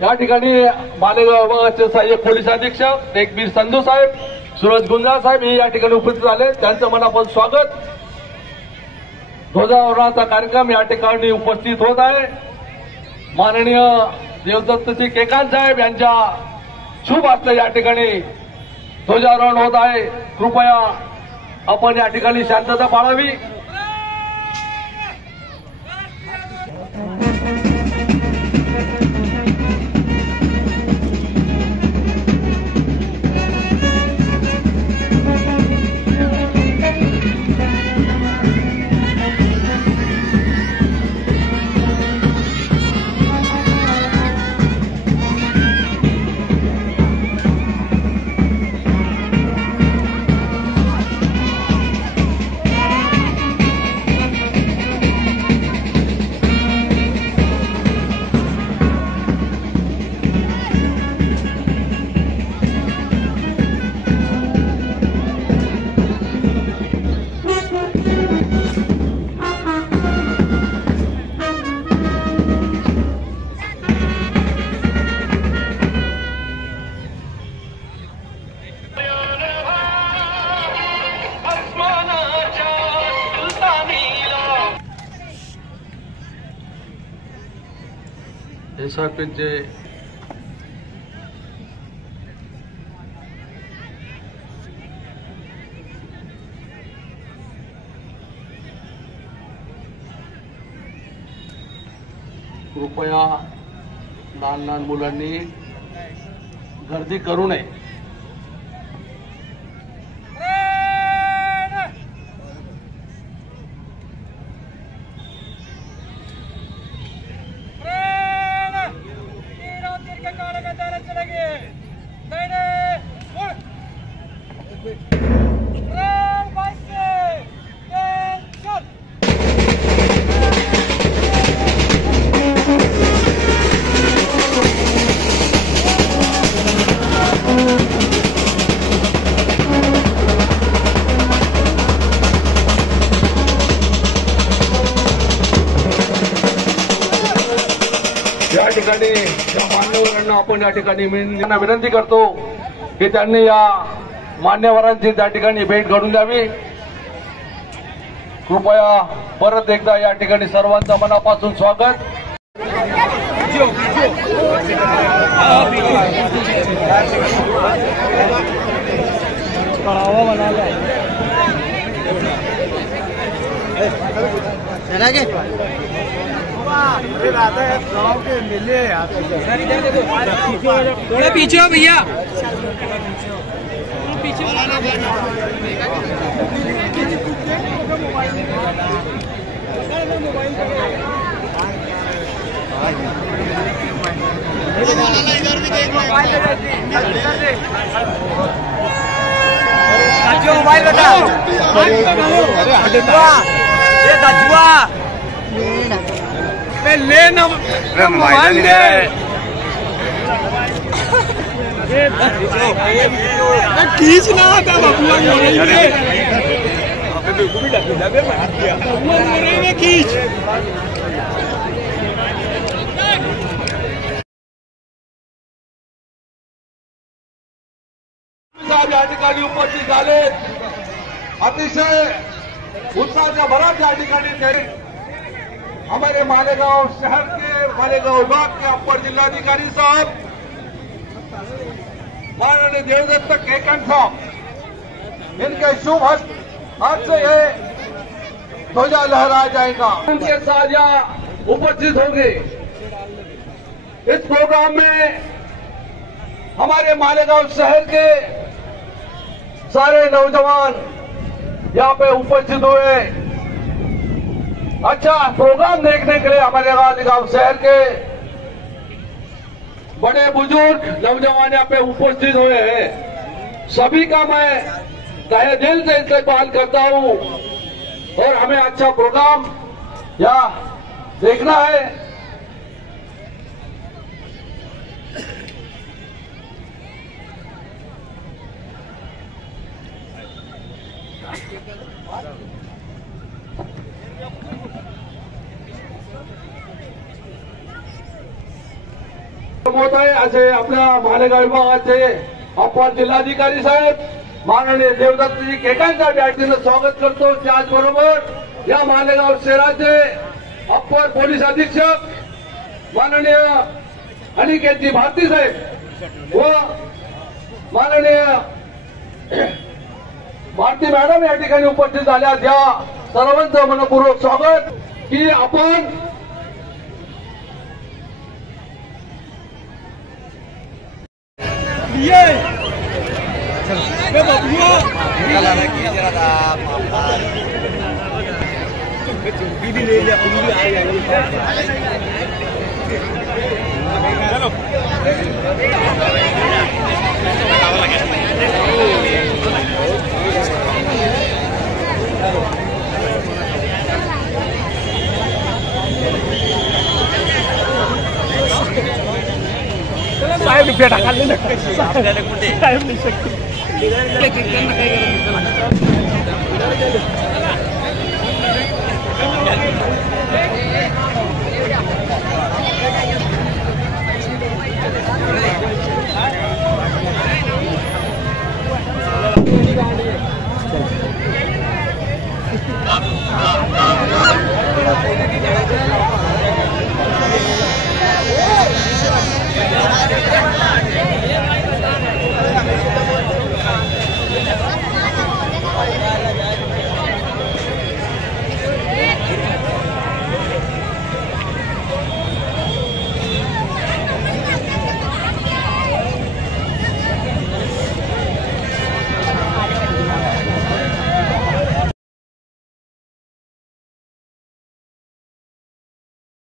या ठिकाणी मालेगाव विभागाचे सहाय्यक पोलीस अधीक्षक टेकबीर संधू साहेब, सूरज गुंजाळ साहेब हे या ठिकाणी उपस्थित झाले. त्यांचं मनापासून स्वागत. ध्वजारोहणाचा कार्यक्रम या ठिकाणी उपस्थित होत आहे. माननीय देवदत्तजी केकांत साहेब यांच्या शुभ हस्ते या ठिकाणी ध्वजारोहण होत आहे. कृपया आपण या ठिकाणी शांतता पाळावी. एसआरपीचे कृपया लहान लहान मुलांनी गर्दी करू नये. या ठिकाणी या मान्यवरांना आपण या ठिकाणी विनंती करतो की त्यांनी या मान्यवरांची त्या ठिकाणी भेट घडून द्यावी. कृपया परत एकदा या ठिकाणी सर्वांचं मनापासून स्वागत. गाँव के मिले थोड़ा पीछे हो भैया. पीछे मोबाइल बता. ये दजुआ लेना मोबाइल दे. खींचना था बबुआ खींच. साहेब या ठिकाणी उपस्थित झाले. अतिशय उत्साहाच्या भरात या ठिकाणी हमारे मालेगांव शहर के मालेगांव विभाग के अपर जिलाधिकारी साहब माननीय देवदत्त केकांत साहब इनके शुभ हस्त से ये ध्वजा लहराया जाएगा. उनके साथ यहाँ उपस्थित होंगे. इस प्रोग्राम में हमारे मालेगांव शहर के सारे नौजवान यहाँ पे उपस्थित हुए. अच्छा प्रोग्राम देखने के लिए हमारे मालेगांव शहर के बड़े बुजुर्ग नौजवान यहाँ पे उपस्थित हुए हैं. सभी का मैं तहे दिल से इस्तेमाल करता हूँ और हमें अच्छा प्रोग्राम यहाँ देखना है. होत आहे असे आपल्या मालेगाव विभागाचे अप्पर जिल्हाधिकारी साहेब माननीय देवदत्तजी केकांच्या बॅटरीनं स्वागत करतो. त्याचबरोबर या मालेगाव शहराचे अप्पर पोलीस अधीक्षक माननीय अनिकेतजी भारती साहेब व माननीय भारती मॅडम या ठिकाणी उपस्थित झाल्या. त्या सर्वांचं मनपूर्वक स्वागत की आपण ये बबुआ दीदी ले लिया चलो साहेब रुपया टाकाले ना आपल्याला कुठे साहेब नाही शकते